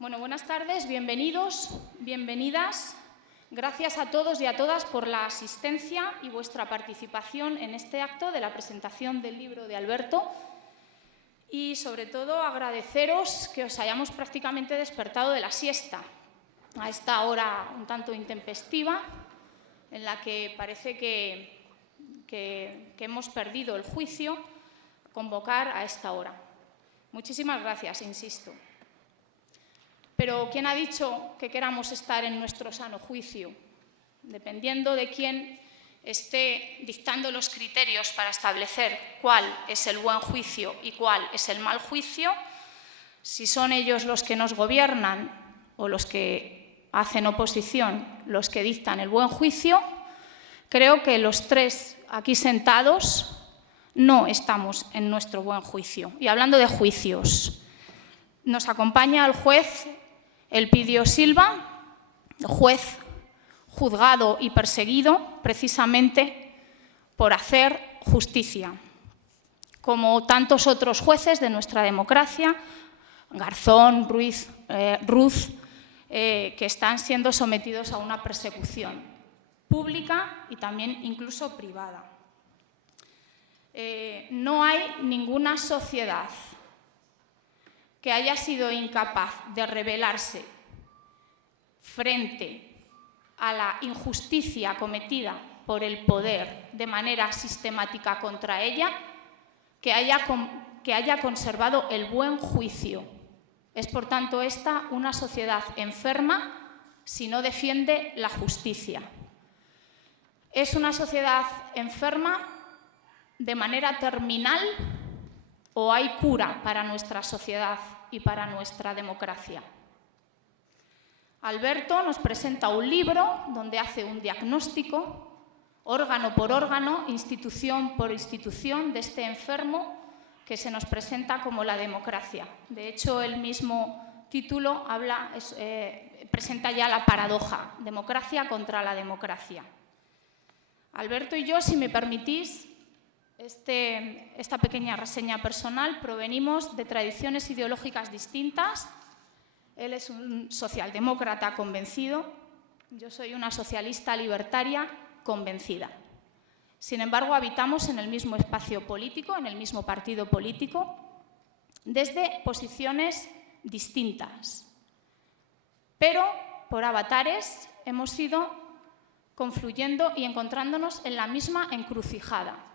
Bueno, buenas tardes, bienvenidos, bienvenidas. Gracias a todos y a todas por la asistencia y vuestra participación en este acto de la presentación del libro de Alberto. Y, sobre todo, agradeceros que os hayamos prácticamente despertado de la siesta a esta hora un tanto intempestiva, en la que parece que hemos perdido el juicio, convocar a esta hora. Muchísimas gracias, insisto. Pero ¿quién ha dicho que queramos estar en nuestro sano juicio? Dependiendo de quién esté dictando los criterios para establecer cuál es el buen juicio y cuál es el mal juicio, si son ellos los que nos gobiernan o los que hacen oposición los que dictan el buen juicio, creo que los tres aquí sentados no estamos en nuestro buen juicio. Y hablando de juicios, nos acompaña el juez Elpidio Silva, juez juzgado y perseguido precisamente por hacer justicia, como tantos otros jueces de nuestra democracia, Garzón, Ruz, que están siendo sometidos a una persecución pública y también incluso privada. No hay ninguna sociedad que haya sido incapaz de rebelarse frente a la injusticia cometida por el poder de manera sistemática contra ella, que haya conservado el buen juicio. Es, por tanto, esta una sociedad enferma si no defiende la justicia. Es una sociedad enferma de manera terminal o hay cura para nuestra sociedad y para nuestra democracia. Alberto nos presenta un libro donde hace un diagnóstico, órgano por órgano, institución por institución, de este enfermo que se nos presenta como la democracia. De hecho, el mismo título presenta ya la paradoja, democracia contra la democracia. Alberto y yo, si me permitís, esta pequeña reseña personal, provenimos de tradiciones ideológicas distintas. Él es un socialdemócrata convencido, yo soy una socialista libertaria convencida. Sin embargo, habitamos en el mismo espacio político, en el mismo partido político, desde posiciones distintas. Pero, por avatares, hemos ido confluyendo y encontrándonos en la misma encrucijada.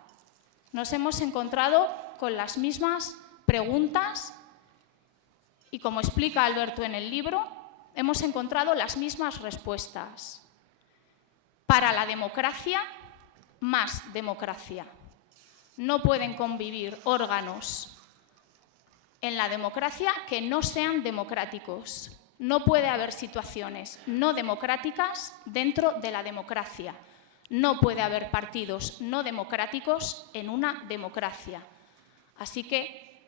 Nos hemos encontrado con las mismas preguntas y, como explica Alberto en el libro, hemos encontrado las mismas respuestas. Para la democracia, más democracia. No pueden convivir órganos en la democracia que no sean democráticos. No puede haber situaciones no democráticas dentro de la democracia. No puede haber partidos no democráticos en una democracia. Así que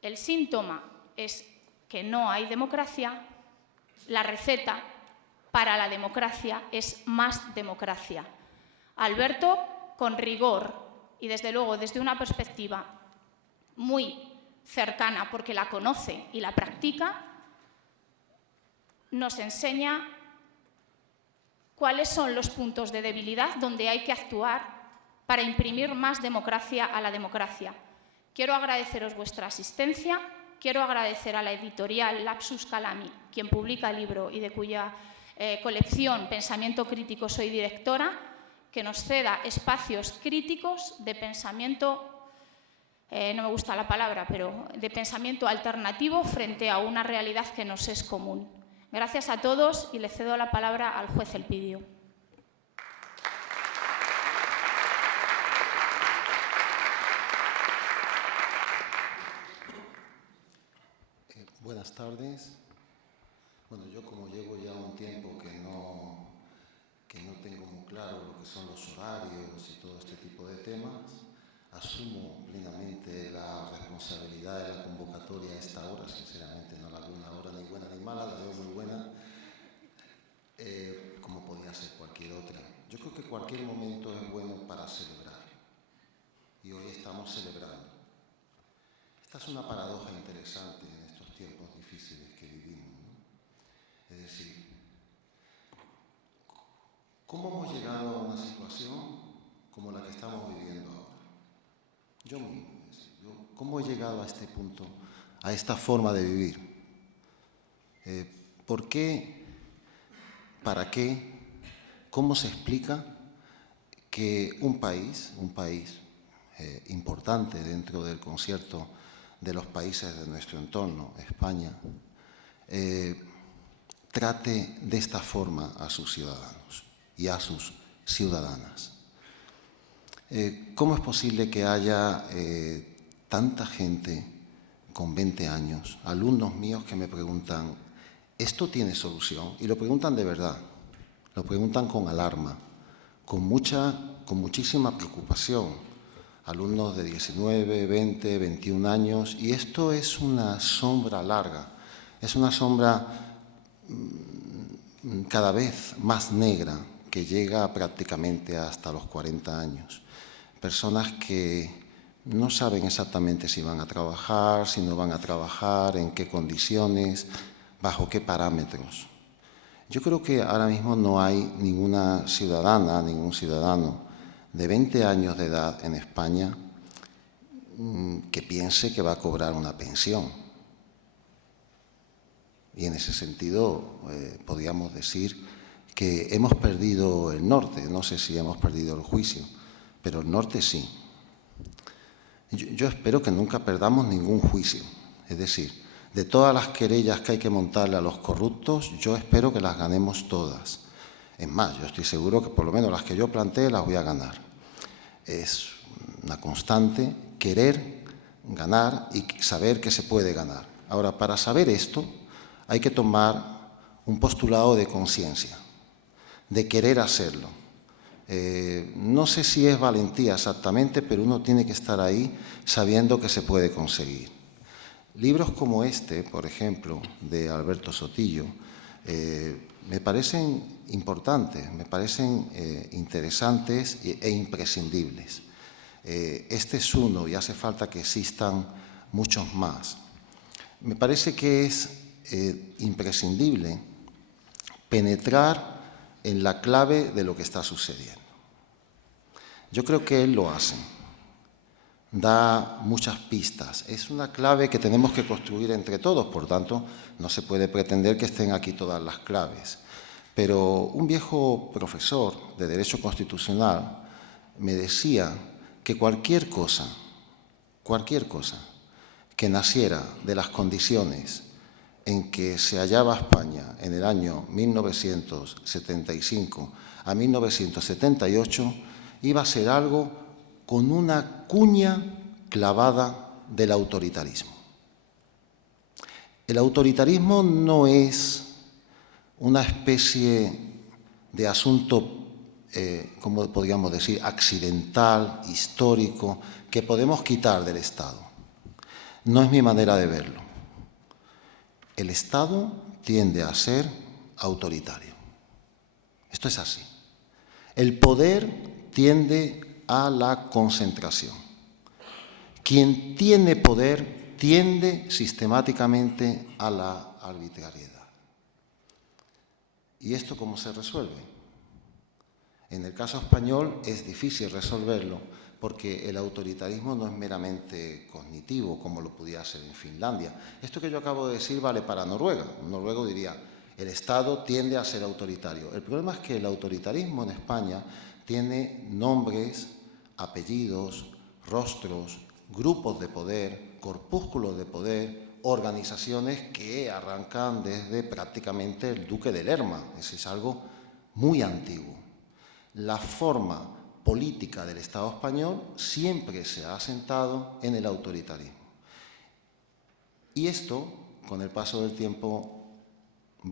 el síntoma es que no hay democracia, la receta para la democracia es más democracia. Alberto, con rigor y, desde luego, desde una perspectiva muy cercana, porque la conoce y la practica, nos enseña cuáles son los puntos de debilidad donde hay que actuar para imprimir más democracia a la democracia. Quiero agradeceros vuestra asistencia, quiero agradecer a la editorial Lapsus Calami, quien publica el libro y de cuya colección Pensamiento Crítico soy directora, que nos ceda espacios críticos de pensamiento, no me gusta la palabra, pero de pensamiento alternativo frente a una realidad que nos es común. Gracias a todos y le cedo la palabra al juez Elpidio. Buenas tardes. Bueno, yo como llevo ya un tiempo que no tengo muy claro lo que son los horarios y todo este tipo de temas, asumo plenamente la responsabilidad de la convocatoria a esta hora. Sinceramente no la veo una hora ni buena ni mala, la veo muy buena, como podría ser cualquier otra. Yo creo que cualquier momento es bueno para celebrar y hoy estamos celebrando. Esta es una paradoja interesante en estos tiempos difíciles yo mismo, ¿cómo he llegado a este punto, a esta forma de vivir? ¿Por qué? ¿Para qué? ¿Cómo se explica que un país importante dentro del concierto de los países de nuestro entorno, España, trate de esta forma a sus ciudadanos y a sus ciudadanas? ¿Cómo es posible que haya tanta gente con 20 años, alumnos míos que me preguntan, ¿esto tiene solución? Y lo preguntan de verdad, lo preguntan con alarma, con muchísima preocupación. Alumnos de 19, 20, 21 años, y esto es una sombra larga, es una sombra cada vez más negra que llega prácticamente hasta los 40 años. Personas que no saben exactamente si van a trabajar, si no van a trabajar, en qué condiciones, bajo qué parámetros. Yo creo que ahora mismo no hay ninguna ciudadana, ningún ciudadano de 20 años de edad en España que piense que va a cobrar una pensión. Y en ese sentido podríamos decir que hemos perdido el norte. No sé si hemos perdido el juicio, pero el norte sí. Yo espero que nunca perdamos ningún juicio. Es decir, de todas las querellas que hay que montarle a los corruptos, yo espero que las ganemos todas. Es más, yo estoy seguro que por lo menos las que yo planteé las voy a ganar. Es una constante querer ganar y saber que se puede ganar. Ahora, para saber esto, hay que tomar un postulado de conciencia, de querer hacerlo. No sé si es valentía exactamente, pero uno tiene que estar ahí sabiendo que se puede conseguir. Libros como este, por ejemplo, de Alberto Sotillo, me parecen importantes, me parecen interesantes e imprescindibles. Este es uno y hace falta que existan muchos más. Me parece que es imprescindible penetrar en la clave de lo que está sucediendo. Yo creo que él lo hace. Da muchas pistas. Es una clave que tenemos que construir entre todos, por tanto, no se puede pretender que estén aquí todas las claves. Pero un viejo profesor de Derecho Constitucional me decía que cualquier cosa que naciera de las condiciones en que se hallaba España en el año 1975 a 1978, iba a ser algo con una cuña clavada del autoritarismo. El autoritarismo no es una especie de asunto, como podríamos decir, accidental, histórico, que podemos quitar del Estado. No es mi manera de verlo. El Estado tiende a ser autoritario. Esto es así. El poder tiende a la concentración. Quien tiene poder tiende sistemáticamente a la arbitrariedad. ¿Y esto cómo se resuelve? En el caso español es difícil resolverlo porque el autoritarismo no es meramente cognitivo como lo pudiera ser en Finlandia. Esto que yo acabo de decir vale para Noruega. Un noruego diría, el Estado tiende a ser autoritario. El problema es que el autoritarismo en España tiene nombres, apellidos, rostros, grupos de poder, corpúsculos de poder, organizaciones que arrancan desde prácticamente el duque de Lerma. Eso es algo muy antiguo. La forma política del Estado español siempre se ha asentado en el autoritarismo. Y esto, con el paso del tiempo,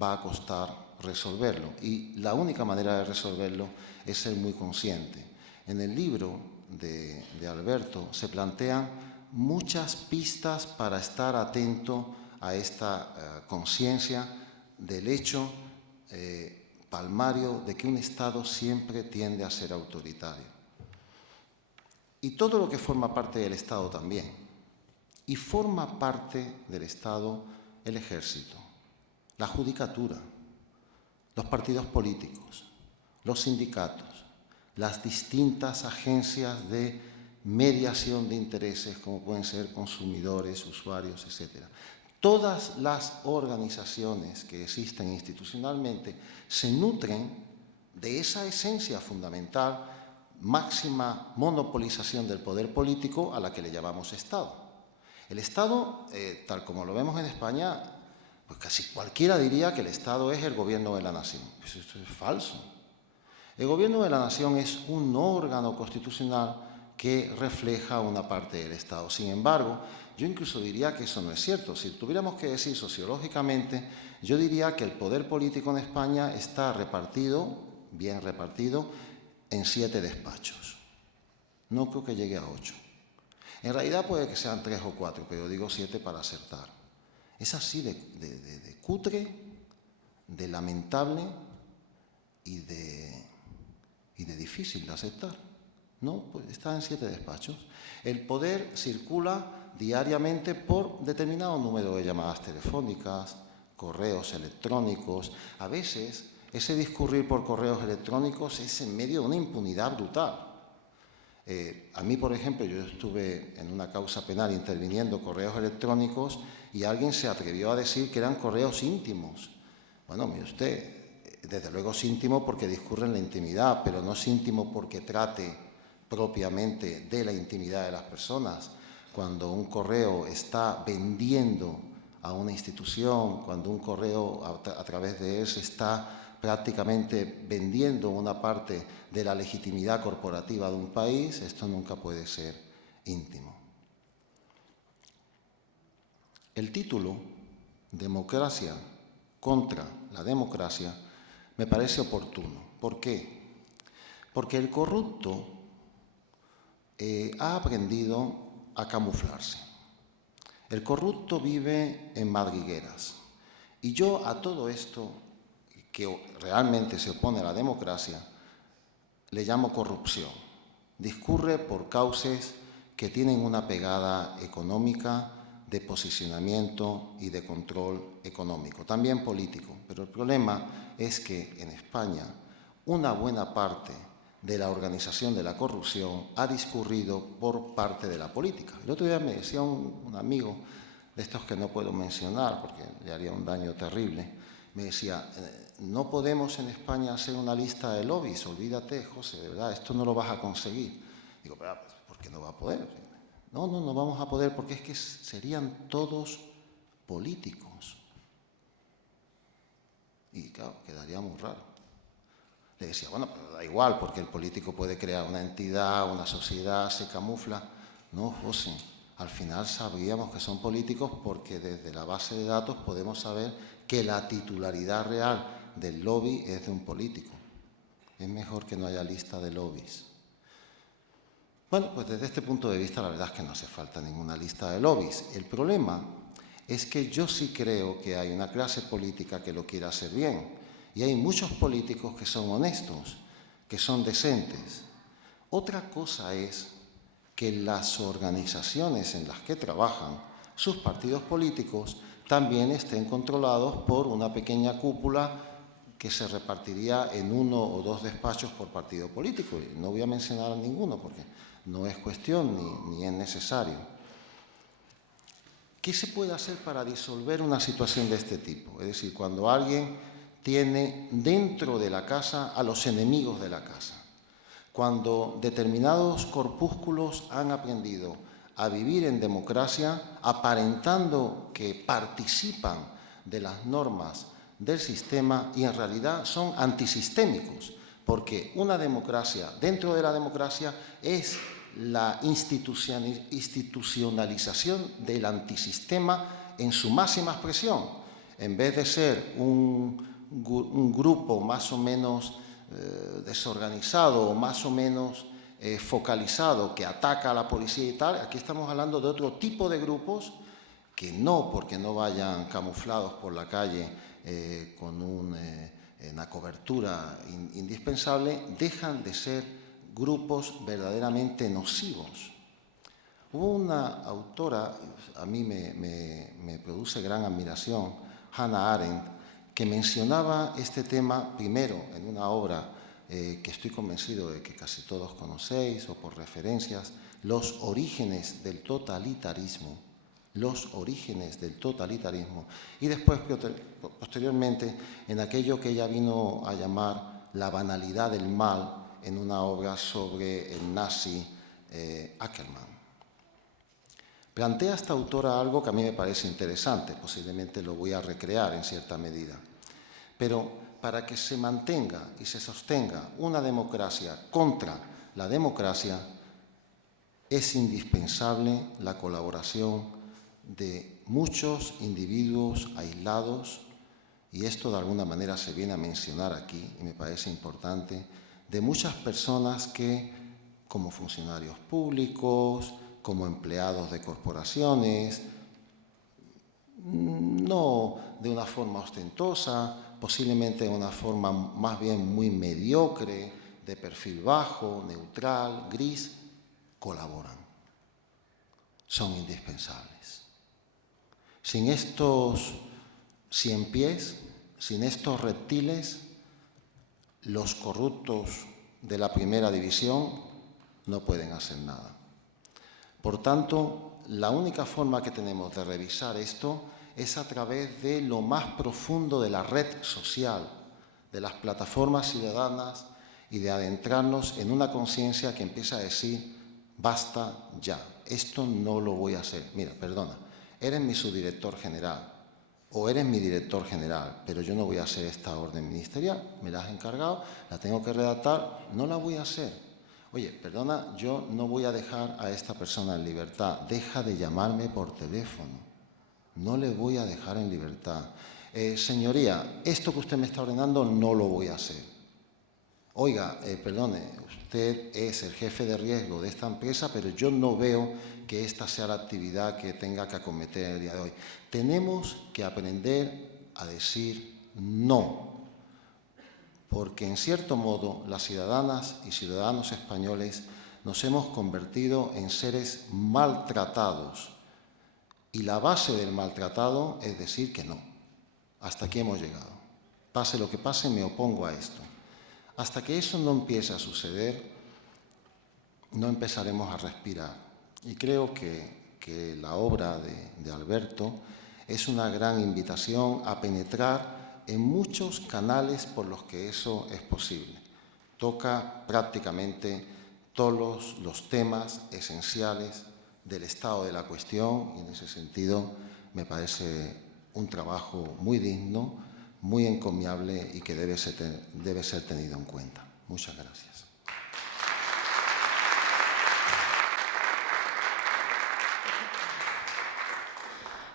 va a costar resolverlo. Y la única manera de resolverlo es ser muy consciente. En el libro de Alberto se plantean muchas pistas para estar atento a esta conciencia del hecho palmario de que un Estado siempre tiende a ser autoritario. Y todo lo que forma parte del Estado también. Y forma parte del Estado el ejército, la judicatura, los partidos políticos, los sindicatos, las distintas agencias de mediación de intereses como pueden ser consumidores, usuarios, etc. Todas las organizaciones que existen institucionalmente se nutren de esa esencia fundamental, máxima monopolización del poder político a la que le llamamos Estado. El Estado, tal como lo vemos en España, pues casi cualquiera diría que el Estado es el gobierno de la nación. Pues esto es falso. El gobierno de la nación es un órgano constitucional que refleja una parte del Estado. Sin embargo, yo incluso diría que eso no es cierto. Si tuviéramos que decir sociológicamente, yo diría que el poder político en España está repartido, bien repartido, en 7 despachos. No creo que llegue a 8. En realidad puede que sean 3 o 4, pero digo 7 para acertar. Es así de cutre, de lamentable y de difícil de aceptar. No, pues está en 7 despachos. El poder circula diariamente por determinado número de llamadas telefónicas, correos electrónicos. A veces, ese discurrir por correos electrónicos es en medio de una impunidad brutal. A mí, por ejemplo, yo estuve en una causa penal interviniendo correos electrónicos y alguien se atrevió a decir que eran correos íntimos. Bueno, mire usted, desde luego es íntimo porque discurre en la intimidad, pero no es íntimo porque trate propiamente de la intimidad de las personas. Cuando un correo está vendiendo a una institución, cuando un correo a través de él se está prácticamente vendiendo una parte de la legitimidad corporativa de un país, esto nunca puede ser íntimo. El título, Democracia contra la democracia, me parece oportuno. ¿Por qué? Porque el corrupto ha aprendido a camuflarse. El corrupto vive en madrigueras. Y yo a todo esto, que realmente se opone a la democracia, le llamo corrupción. Discurre por cauces que tienen una pegada económica, de posicionamiento y de control económico, también político. Pero el problema es que en España una buena parte de la organización de la corrupción ha discurrido por parte de la política. El otro día me decía un amigo de estos que no puedo mencionar porque le haría un daño terrible, me decía, no podemos en España hacer una lista de lobbies, olvídate, José, de verdad, esto no lo vas a conseguir. Digo, pero ¿por qué no va a poder? No vamos a poder porque es que serían todos políticos. Y claro, quedaría muy raro. Le decía, bueno, pero da igual, porque el político puede crear una entidad, una sociedad, se camufla. No, José, al final sabíamos que son políticos porque desde la base de datos podemos saber que la titularidad real del lobby es de un político. Es mejor que no haya lista de lobbies. Bueno, pues desde este punto de vista la verdad es que no hace falta ninguna lista de lobbies. El problema es que yo sí creo que hay una clase política que lo quiere hacer bien. Y hay muchos políticos que son honestos, que son decentes. Otra cosa es que las organizaciones en las que trabajan, sus partidos políticos, también estén controlados por una pequeña cúpula que se repartiría en 1 o 2 despachos por partido político. Y no voy a mencionar a ninguno porque no es cuestión ni es necesario. ¿Qué se puede hacer para disolver una situación de este tipo? Es decir, cuando alguien tiene dentro de la casa a los enemigos de la casa, cuando determinados corpúsculos han aprendido a vivir en democracia aparentando que participan de las normas del sistema y en realidad son antisistémicos, porque una democracia, dentro de la democracia, es la institucionalización del antisistema en su máxima expresión. En vez de ser un grupo más o menos desorganizado o más o menos focalizado que ataca a la policía y tal, aquí estamos hablando de otro tipo de grupos que no porque no vayan camuflados por la calle con una cobertura indispensable, dejan de ser grupos verdaderamente nocivos. Hubo una autora, a mí me produce gran admiración, Hannah Arendt, que mencionaba este tema primero en una obra que estoy convencido de que casi todos conocéis o por referencias, los orígenes del totalitarismo, y después, posteriormente, en aquello que ella vino a llamar la banalidad del mal, en una obra sobre el nazi Ackermann. Plantea esta autora algo que a mí me parece interesante, posiblemente lo voy a recrear en cierta medida, pero para que se mantenga y se sostenga una democracia contra la democracia, es indispensable la colaboración de muchos individuos aislados, y esto de alguna manera se viene a mencionar aquí, y me parece importante, de muchas personas que, como funcionarios públicos, como empleados de corporaciones, no de una forma ostentosa, posiblemente de una forma más bien muy mediocre, de perfil bajo, neutral, gris, colaboran. Son indispensables. Sin estos ciempiés, sin estos reptiles, los corruptos de la primera división no pueden hacer nada. Por tanto, la única forma que tenemos de revisar esto es a través de lo más profundo de la red social, de las plataformas ciudadanas, y de adentrarnos en una conciencia que empieza a decir, basta ya, esto no lo voy a hacer. Mira, perdona, eres mi subdirector general o eres mi director general, pero yo no voy a hacer esta orden ministerial, me la has encargado, la tengo que redactar, no la voy a hacer. Oye, perdona, yo no voy a dejar a esta persona en libertad, deja de llamarme por teléfono, no le voy a dejar en libertad. Señoría, esto que usted me está ordenando no lo voy a hacer. Oiga, perdone, usted es el jefe de riesgo de esta empresa, pero yo no veo que esta sea la actividad que tenga que acometer el día de hoy. Tenemos que aprender a decir no, porque en cierto modo las ciudadanas y ciudadanos españoles nos hemos convertido en seres maltratados, y la base del maltratado es decir que no. Hasta aquí hemos llegado. Pase lo que pase, me opongo a esto. Hasta que eso no empiece a suceder, no empezaremos a respirar. Y creo que la obra de Alberto es una gran invitación a penetrar en muchos canales por los que eso es posible. Toca prácticamente todos los temas esenciales del estado de la cuestión, y en ese sentido me parece un trabajo muy digno, muy encomiable y que debe ser tenido en cuenta. Muchas gracias.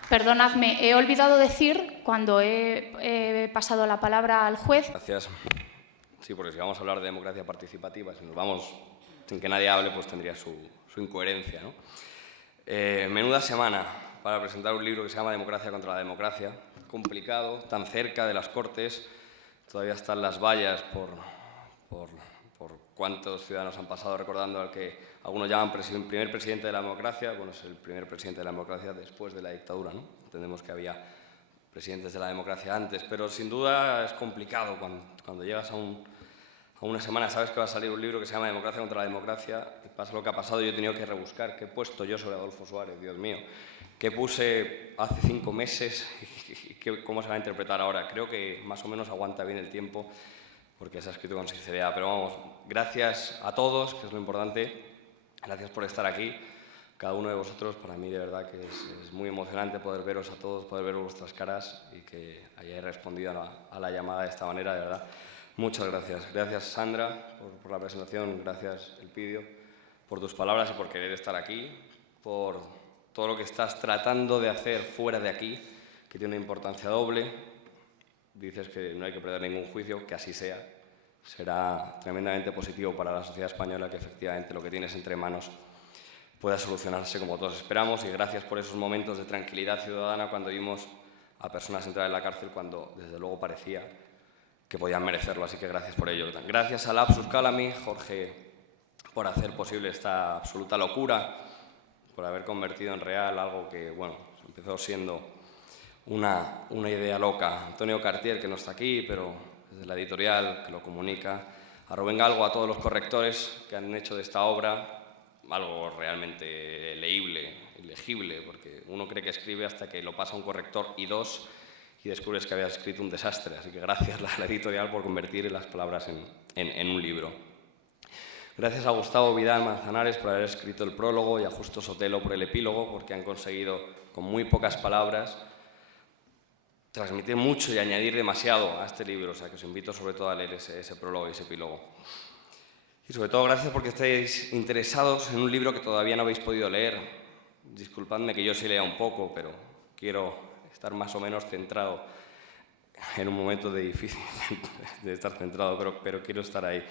Perdonadme, he olvidado decir, cuando he pasado la palabra al juez... Gracias. Sí, porque si vamos a hablar de democracia participativa, si nos vamos sin que nadie hable, pues tendría su incoherencia, ¿no? Menuda semana para presentar un libro que se llama Democracia contra la democracia. Complicado, tan cerca de las Cortes, todavía están las vallas por cuántos ciudadanos han pasado recordando al que algunos llaman primer presidente de la democracia. Bueno, es el primer presidente de la democracia después de la dictadura, ¿no? Entendemos que había presidentes de la democracia antes, pero sin duda es complicado cuando llegas a una semana, sabes que va a salir un libro que se llama Democracia contra la democracia, y pasa lo que ha pasado. Yo he tenido que rebuscar qué he puesto yo sobre Adolfo Suárez, Dios mío, qué puse hace 5 meses y cómo se va a interpretar ahora. Creo que más o menos aguanta bien el tiempo porque se ha escrito con sinceridad. Pero vamos, gracias a todos, que es lo importante. Gracias por estar aquí, cada uno de vosotros. Para mí de verdad que es muy emocionante poder veros a todos, poder ver vuestras caras y que hayáis respondido a la llamada de esta manera, de verdad. Muchas gracias. Gracias, Sandra, por la presentación. Gracias, Elpidio, por tus palabras y por querer estar aquí, por todo lo que estás tratando de hacer fuera de aquí, que tiene una importancia doble. Dices que no hay que perder ningún juicio, que así sea. Será tremendamente positivo para la sociedad española que efectivamente lo que tienes entre manos pueda solucionarse como todos esperamos. Y gracias por esos momentos de tranquilidad ciudadana cuando vimos a personas entrar en la cárcel cuando desde luego parecía que podían merecerlo. Así que gracias por ello. Gracias a Lapsus Calami, Jorge, por hacer posible esta absoluta locura, por haber convertido en real algo que, bueno, empezó siendo una idea loca. Antonio Cartier, que no está aquí, pero desde la editorial, que lo comunica. A Rubén Galgo, a todos los correctores que han hecho de esta obra algo realmente leíble, legible, porque uno cree que escribe hasta que lo pasa a un corrector y descubres que había escrito un desastre. Así que gracias a la editorial por convertir las palabras en un libro. Gracias a Gustavo Vidal Manzanares por haber escrito el prólogo y a Justo Sotelo por el epílogo, porque han conseguido, con muy pocas palabras, transmitir mucho y añadir demasiado a este libro. O sea, que os invito sobre todo a leer ese prólogo y ese epílogo. Y sobre todo gracias porque estáis interesados en un libro que todavía no habéis podido leer. Disculpadme que yo sí lea un poco, pero quiero estar más o menos centrado en un momento difícil de estar centrado, pero quiero estar ahí.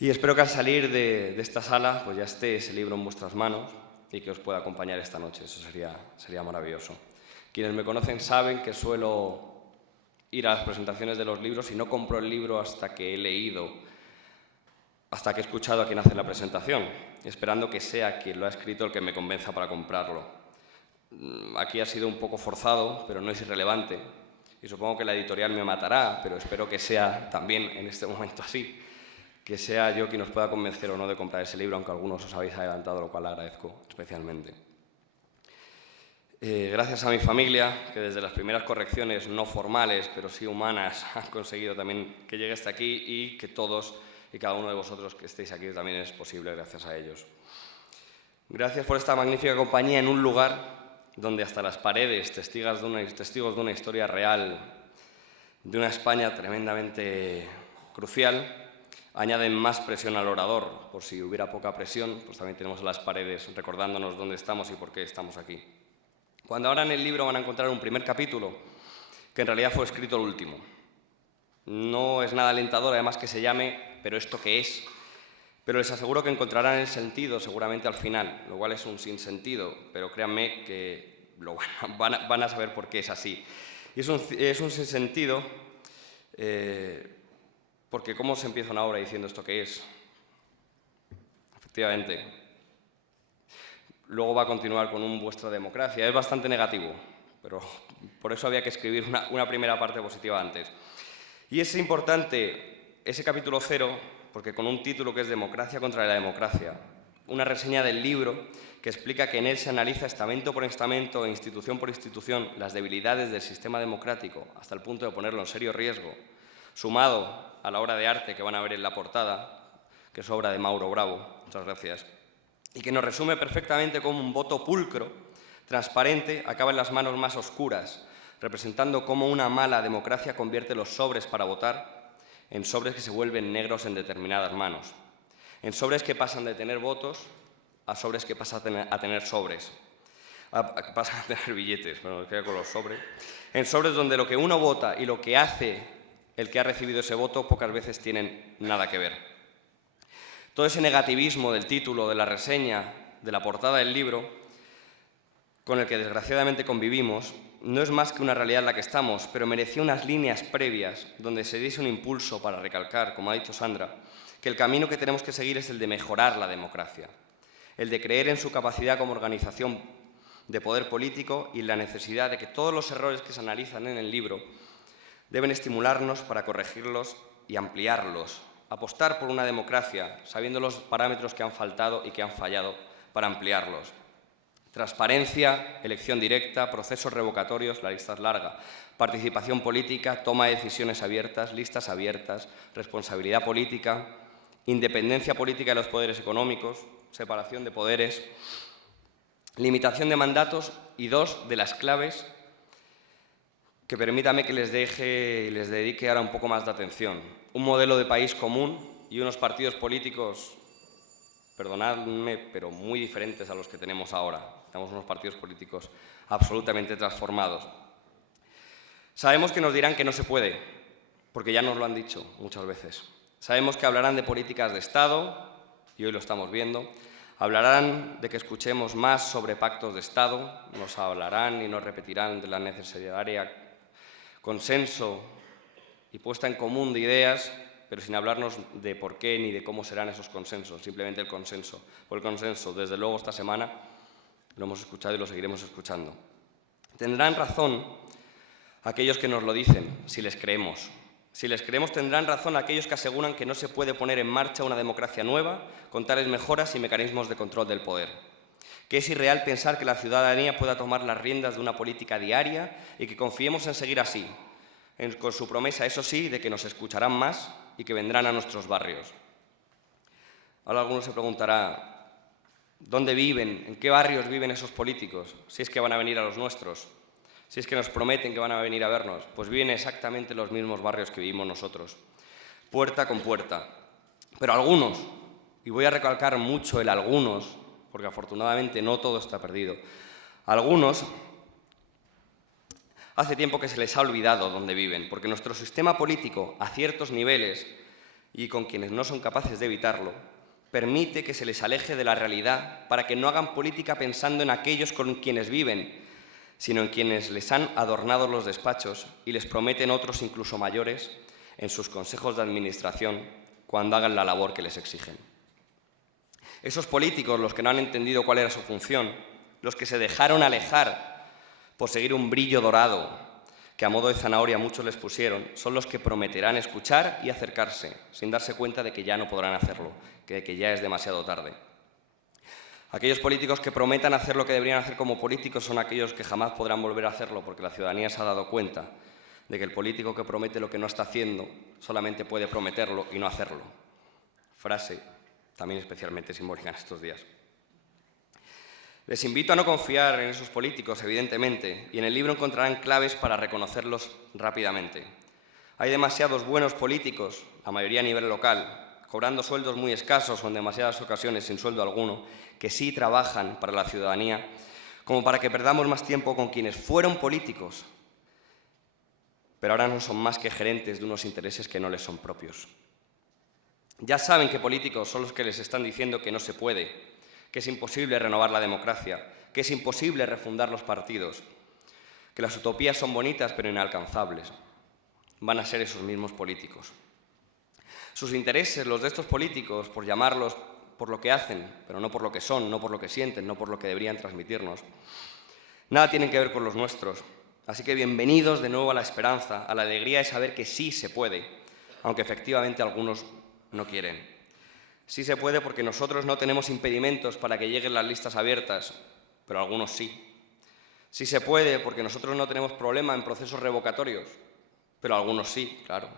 Y espero que al salir de esta sala pues ya esté ese libro en vuestras manos y que os pueda acompañar esta noche. Eso sería maravilloso. Quienes me conocen saben que suelo ir a las presentaciones de los libros y no compro el libro hasta que he leído, hasta que he escuchado a quien hace la presentación, esperando que sea quien lo ha escrito el que me convenza para comprarlo. Aquí ha sido un poco forzado, pero no es irrelevante. Y supongo que la editorial me matará, pero espero que sea también en este momento así. Que sea yo quien os pueda convencer o no de comprar ese libro, aunque algunos os habéis adelantado, lo cual agradezco especialmente. Gracias a mi familia, que desde las primeras correcciones no formales, pero sí humanas, han conseguido también que llegue hasta aquí y que todos y cada uno de vosotros que estéis aquí también es posible gracias a ellos. Gracias por esta magnífica compañía en un lugar donde hasta las paredes, testigos de una historia real, de una España tremendamente crucial, añaden más presión al orador. Por si hubiera poca presión, pues también tenemos las paredes recordándonos dónde estamos y por qué estamos aquí. Cuando abran el libro van a encontrar un primer capítulo que en realidad fue escrito el último. No es nada alentador, además, que se llame ¿pero esto qué es? Pero les aseguro que encontrarán el sentido seguramente al final, lo cual es un sinsentido, pero créanme que van a saber por qué es así. Y es un sinsentido porque ¿cómo se empieza una obra diciendo esto qué es? Efectivamente. Luego va a continuar con un vuestra democracia. Es bastante negativo, pero por eso había que escribir una primera parte positiva antes. Y es importante ese capítulo 0, porque con un título que es Democracia contra la democracia, una reseña del libro que explica que en él se analiza estamento por estamento e institución por institución las debilidades del sistema democrático hasta el punto de ponerlo en serio riesgo, sumado a la obra de arte que van a ver en la portada, que es obra de Mauro Bravo, muchas gracias, y que nos resume perfectamente cómo un voto pulcro, transparente, acaba en las manos más oscuras, representando cómo una mala democracia convierte los sobres para votar en sobres que se vuelven negros en determinadas manos, en sobres que pasan de tener votos a sobres que pasan a tener sobres, pasan a tener billetes, bueno, me quedo con los sobres, en sobres donde lo que uno vota y lo que hace el que ha recibido ese voto pocas veces tienen nada que ver. Todo ese negativismo del título, de la reseña, de la portada del libro, con el que desgraciadamente convivimos, no es más que una realidad en la que estamos, pero merecía unas líneas previas donde se diese un impulso para recalcar, como ha dicho Sandra, que el camino que tenemos que seguir es el de mejorar la democracia, el de creer en su capacidad como organización de poder político y la necesidad de que todos los errores que se analizan en el libro deben estimularnos para corregirlos y ampliarlos, apostar por una democracia, sabiendo los parámetros que han faltado y que han fallado para ampliarlos. Transparencia, elección directa, procesos revocatorios, la lista es larga, participación política, toma de decisiones abiertas, listas abiertas, responsabilidad política, independencia política de los poderes económicos, separación de poderes, limitación de mandatos y dos de las claves que permítame que les dedique ahora un poco más de atención. Un modelo de país común y unos partidos políticos, perdonadme, pero muy diferentes a los que tenemos ahora. Tenemos unos partidos políticos absolutamente transformados. Sabemos que nos dirán que no se puede, porque ya nos lo han dicho muchas veces. Sabemos que hablarán de políticas de Estado, y hoy lo estamos viendo. Hablarán de que escuchemos más sobre pactos de Estado, nos hablarán y nos repetirán de la necesaria consenso y puesta en común de ideas, pero sin hablarnos de por qué ni de cómo serán esos consensos, simplemente el consenso. Por el consenso, desde luego, esta semana lo hemos escuchado y lo seguiremos escuchando. Tendrán razón aquellos que nos lo dicen, si les creemos, Si les creemos, tendrán razón aquellos que aseguran que no se puede poner en marcha una democracia nueva con tales mejoras y mecanismos de control del poder. Que es irreal pensar que la ciudadanía pueda tomar las riendas de una política diaria y que confiemos en seguir así, con su promesa, eso sí, de que nos escucharán más y que vendrán a nuestros barrios. Ahora alguno se preguntará, ¿dónde viven? ¿En qué barrios viven esos políticos? Si es que van a venir a los nuestros. Si es que nos prometen que van a venir a vernos, pues viven exactamente en los mismos barrios que vivimos nosotros, puerta con puerta. Pero algunos, y voy a recalcar mucho el algunos, porque afortunadamente no todo está perdido, algunos hace tiempo que se les ha olvidado dónde viven, porque nuestro sistema político, a ciertos niveles y con quienes no son capaces de evitarlo, permite que se les aleje de la realidad para que no hagan política pensando en aquellos con quienes viven, sino en quienes les han adornado los despachos y les prometen otros incluso mayores en sus consejos de administración cuando hagan la labor que les exigen. Esos políticos, los que no han entendido cuál era su función, los que se dejaron alejar por seguir un brillo dorado que a modo de zanahoria muchos les pusieron, son los que prometerán escuchar y acercarse, sin darse cuenta de que ya no podrán hacerlo, que ya es demasiado tarde. Aquellos políticos que prometan hacer lo que deberían hacer como políticos son aquellos que jamás podrán volver a hacerlo porque la ciudadanía se ha dado cuenta de que el político que promete lo que no está haciendo solamente puede prometerlo y no hacerlo. Frase también especialmente simbólica en estos días. Les invito a no confiar en esos políticos, evidentemente, y en el libro encontrarán claves para reconocerlos rápidamente. Hay demasiados buenos políticos, la mayoría a nivel local, cobrando sueldos muy escasos o en demasiadas ocasiones sin sueldo alguno, que sí trabajan para la ciudadanía, como para que perdamos más tiempo con quienes fueron políticos, pero ahora no son más que gerentes de unos intereses que no les son propios. Ya saben que políticos son los que les están diciendo que no se puede, que es imposible renovar la democracia, que es imposible refundar los partidos, que las utopías son bonitas pero inalcanzables. Van a ser esos mismos políticos. Sus intereses, los de estos políticos, por llamarlos por lo que hacen, pero no por lo que son, no por lo que sienten, no por lo que deberían transmitirnos, nada tienen que ver con los nuestros. Así que bienvenidos de nuevo a la esperanza, a la alegría de saber que sí se puede, aunque efectivamente algunos no quieren. Sí se puede porque nosotros no tenemos impedimentos para que lleguen las listas abiertas, pero algunos sí. Sí se puede porque nosotros no tenemos problema en procesos revocatorios, pero algunos sí, claro.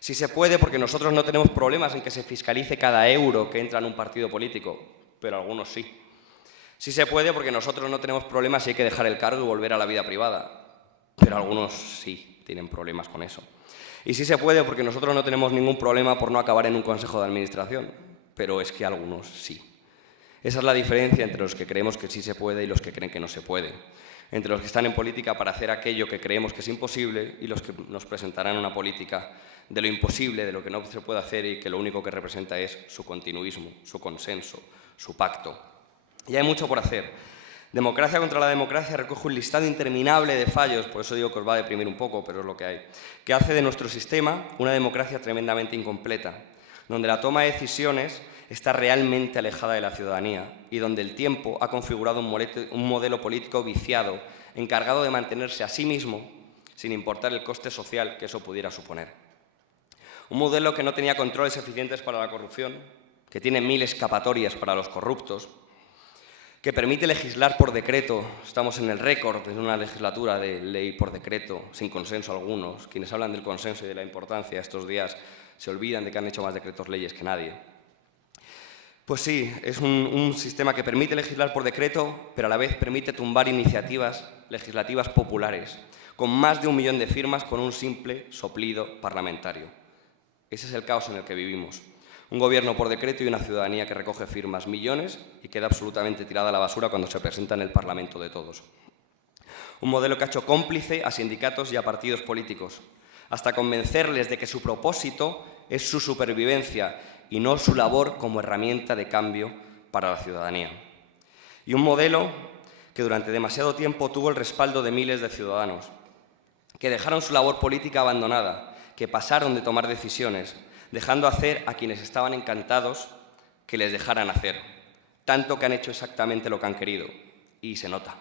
Sí se puede porque nosotros no tenemos problemas en que se fiscalice cada euro que entra en un partido político, pero algunos sí. Sí se puede porque nosotros no tenemos problemas si hay que dejar el cargo y volver a la vida privada, pero algunos sí tienen problemas con eso. Y sí se puede porque nosotros no tenemos ningún problema por no acabar en un consejo de administración, pero es que algunos sí. Esa es la diferencia entre los que creemos que sí se puede y los que creen que no se puede. Entre los que están en política para hacer aquello que creemos que es imposible y los que nos presentarán una política de lo imposible, de lo que no se puede hacer y que lo único que representa es su continuismo, su consenso, su pacto. Y hay mucho por hacer. Democracia contra la democracia recoge un listado interminable de fallos, por eso digo que os va a deprimir un poco, pero es lo que hay, que hace de nuestro sistema una democracia tremendamente incompleta, donde la toma de decisiones está realmente alejada de la ciudadanía y donde el tiempo ha configurado un modelo político viciado, encargado de mantenerse a sí mismo sin importar el coste social que eso pudiera suponer. Un modelo que no tenía controles eficientes para la corrupción, que tiene 1000 escapatorias para los corruptos, que permite legislar por decreto. Estamos en el récord de una legislatura de ley por decreto, sin consenso algunos. Quienes hablan del consenso y de la importancia estos días se olvidan de que han hecho más decretos leyes que nadie. Pues sí, es un sistema que permite legislar por decreto, pero a la vez permite tumbar iniciativas legislativas populares, con más de 1 millón de firmas con un simple soplido parlamentario. Ese es el caos en el que vivimos. Un gobierno por decreto y una ciudadanía que recoge firmas millones y queda absolutamente tirada a la basura cuando se presenta en el Parlamento de todos. Un modelo que ha hecho cómplice a sindicatos y a partidos políticos, hasta convencerles de que su propósito es su supervivencia y no su labor como herramienta de cambio para la ciudadanía. Y un modelo que durante demasiado tiempo tuvo el respaldo de miles de ciudadanos, que dejaron su labor política abandonada, que pasaron de tomar decisiones, dejando hacer a quienes estaban encantados que les dejaran hacer, tanto que han hecho exactamente lo que han querido, y se nota.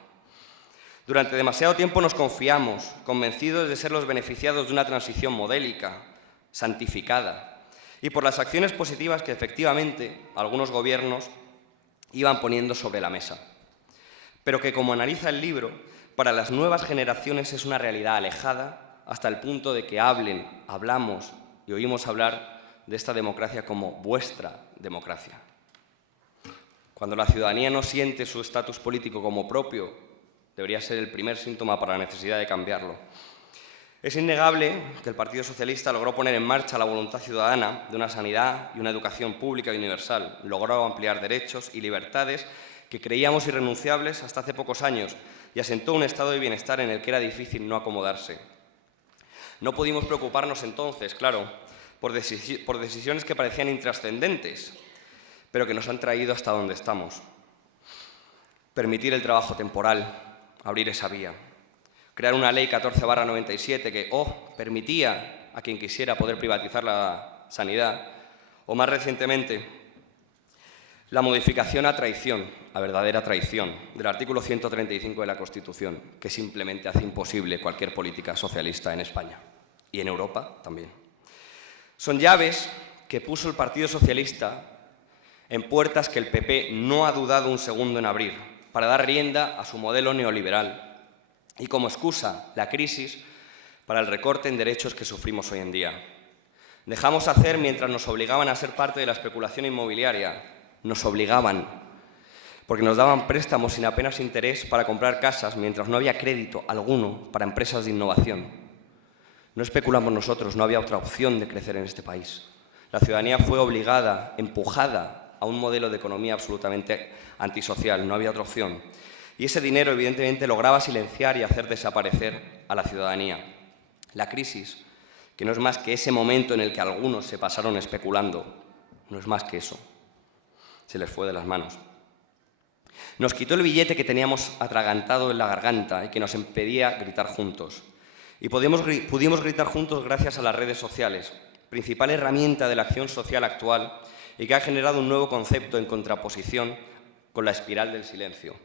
Durante demasiado tiempo nos confiamos, convencidos de ser los beneficiados de una transición modélica, santificada, y por las acciones positivas que efectivamente algunos gobiernos iban poniendo sobre la mesa, pero que, como analiza el libro, para las nuevas generaciones es una realidad alejada hasta el punto de que hablamos y oímos hablar de esta democracia como vuestra democracia. Cuando la ciudadanía no siente su estatus político como propio, debería ser el primer síntoma para la necesidad de cambiarlo. Es innegable que el Partido Socialista logró poner en marcha la voluntad ciudadana de una sanidad y una educación pública y universal. Logró ampliar derechos y libertades que creíamos irrenunciables hasta hace pocos años y asentó un estado de bienestar en el que era difícil no acomodarse. No pudimos preocuparnos entonces, claro, por decisiones que parecían intrascendentes, pero que nos han traído hasta donde estamos. Permitir el trabajo temporal, abrir esa vía. Crear una ley 14/97 que permitía a quien quisiera poder privatizar la sanidad. O más recientemente, la modificación a traición, a verdadera traición, del artículo 135 de la Constitución, que simplemente hace imposible cualquier política socialista en España y en Europa también. Son llaves que puso el Partido Socialista en puertas que el PP no ha dudado un segundo en abrir, para dar rienda a su modelo neoliberal y como excusa la crisis para el recorte en derechos que sufrimos hoy en día. Dejamos hacer mientras nos obligaban a ser parte de la especulación inmobiliaria. Nos obligaban, porque nos daban préstamos sin apenas interés para comprar casas mientras no había crédito alguno para empresas de innovación. No especulamos nosotros, no había otra opción de crecer en este país. La ciudadanía fue obligada, empujada a un modelo de economía absolutamente antisocial, no había otra opción. Y ese dinero, evidentemente, lograba silenciar y hacer desaparecer a la ciudadanía. La crisis, que no es más que ese momento en el que algunos se pasaron especulando, no es más que eso. Se les fue de las manos. Nos quitó el billete que teníamos atragantado en la garganta y que nos impedía gritar juntos. Y pudimos gritar juntos gracias a las redes sociales, principal herramienta de la acción social actual, y que ha generado un nuevo concepto en contraposición con la espiral del silencio.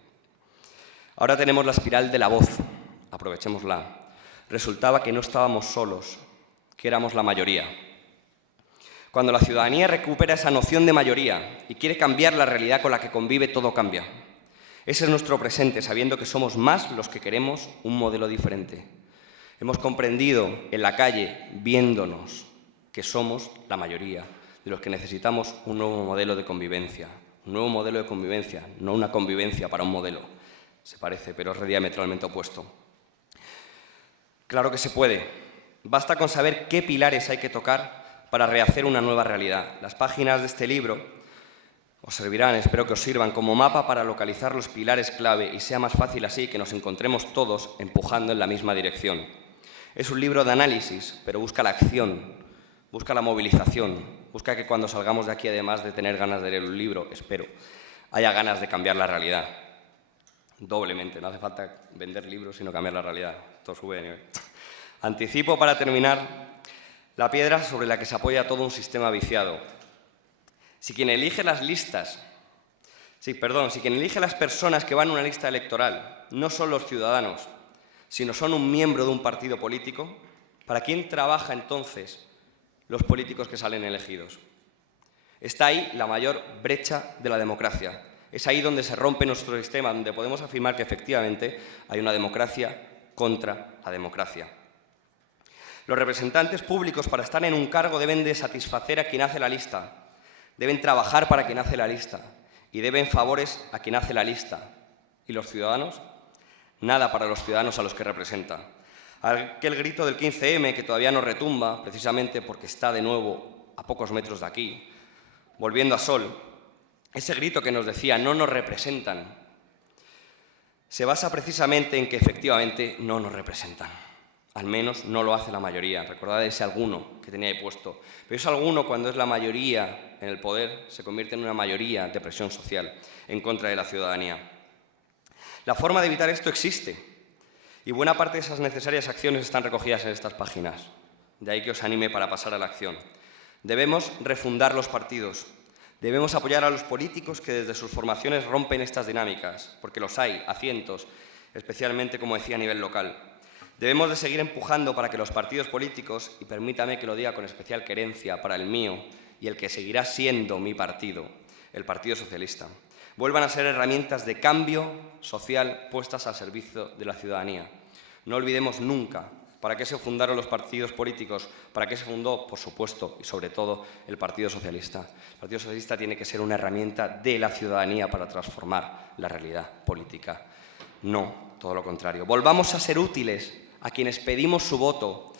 Ahora tenemos la espiral de la voz, aprovechémosla. Resultaba que no estábamos solos, que éramos la mayoría. Cuando la ciudadanía recupera esa noción de mayoría y quiere cambiar la realidad con la que convive, todo cambia. Ese es nuestro presente, sabiendo que somos más los que queremos un modelo diferente. Hemos comprendido en la calle, viéndonos, que somos la mayoría de los que necesitamos un nuevo modelo de convivencia. Un nuevo modelo de convivencia, no una convivencia para un modelo. Se parece, pero es diametralmente opuesto. Claro que se puede. Basta con saber qué pilares hay que tocar para rehacer una nueva realidad. Las páginas de este libro os servirán, espero que os sirvan, como mapa para localizar los pilares clave y sea más fácil así que nos encontremos todos empujando en la misma dirección. Es un libro de análisis, pero busca la acción, busca la movilización, busca que cuando salgamos de aquí, además de tener ganas de leer un libro, espero, haya ganas de cambiar la realidad. Doblemente, no hace falta vender libros, sino cambiar la realidad. Todo sube de nivel. Anticipo, para terminar, la piedra sobre la que se apoya todo un sistema viciado. Si quien elige las personas que van a una lista electoral no son los ciudadanos, sino son un miembro de un partido político, ¿para quién trabaja entonces los políticos que salen elegidos? Está ahí la mayor brecha de la democracia. Es ahí donde se rompe nuestro sistema, donde podemos afirmar que efectivamente hay una democracia contra la democracia. Los representantes públicos, para estar en un cargo, deben de satisfacer a quien hace la lista, deben trabajar para quien hace la lista y deben favores a quien hace la lista. ¿Y los ciudadanos? Nada para los ciudadanos a los que representa. Aquel grito del 15M que todavía nos retumba, precisamente porque está de nuevo a pocos metros de aquí, volviendo a sol, ese grito que nos decía no nos representan, se basa precisamente en que efectivamente no nos representan. Al menos no lo hace la mayoría. Recordad ese alguno que tenía ahí puesto. Pero ese alguno, cuando es la mayoría en el poder, se convierte en una mayoría de presión social en contra de la ciudadanía. La forma de evitar esto existe y buena parte de esas necesarias acciones están recogidas en estas páginas. De ahí que os anime para pasar a la acción. Debemos refundar los partidos. Debemos apoyar a los políticos que desde sus formaciones rompen estas dinámicas, porque los hay a cientos, especialmente, como decía, a nivel local. Debemos de seguir empujando para que los partidos políticos, y permítame que lo diga con especial querencia para el mío y el que seguirá siendo mi partido, el Partido Socialista, vuelvan a ser herramientas de cambio social puestas al servicio de la ciudadanía. No olvidemos nunca para qué se fundaron los partidos políticos, para qué se fundó, por supuesto, y sobre todo, el Partido Socialista. El Partido Socialista tiene que ser una herramienta de la ciudadanía para transformar la realidad política. No, todo lo contrario. Volvamos a ser útiles a quienes pedimos su voto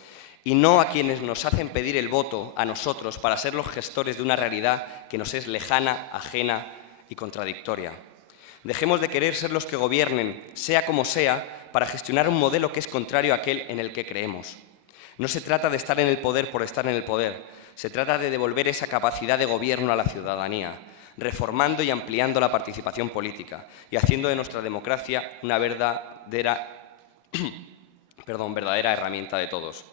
y no a quienes nos hacen pedir el voto a nosotros para ser los gestores de una realidad que nos es lejana, ajena y contradictoria. Dejemos de querer ser los que gobiernen, sea como sea, para gestionar un modelo que es contrario a aquel en el que creemos. No se trata de estar en el poder por estar en el poder, se trata de devolver esa capacidad de gobierno a la ciudadanía, reformando y ampliando la participación política y haciendo de nuestra democracia una verdadera herramienta de todos.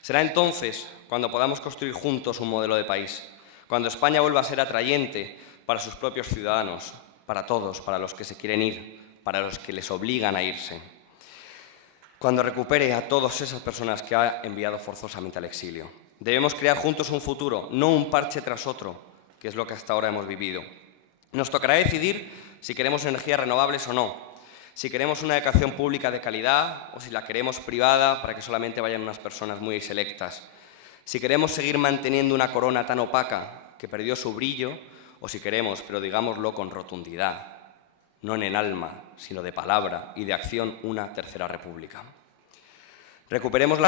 Será entonces cuando podamos construir juntos un modelo de país, cuando España vuelva a ser atrayente para sus propios ciudadanos, para todos, para los que se quieren ir, para los que les obligan a irse, cuando recupere a todas esas personas que ha enviado forzosamente al exilio. Debemos crear juntos un futuro, no un parche tras otro, que es lo que hasta ahora hemos vivido. Nos tocará decidir si queremos energías renovables o no, si queremos una educación pública de calidad o si la queremos privada para que solamente vayan unas personas muy selectas, si queremos seguir manteniendo una corona tan opaca que perdió su brillo o si queremos, pero digámoslo con rotundidad, no en el alma, sino de palabra y de acción, una tercera república. Recuperemos la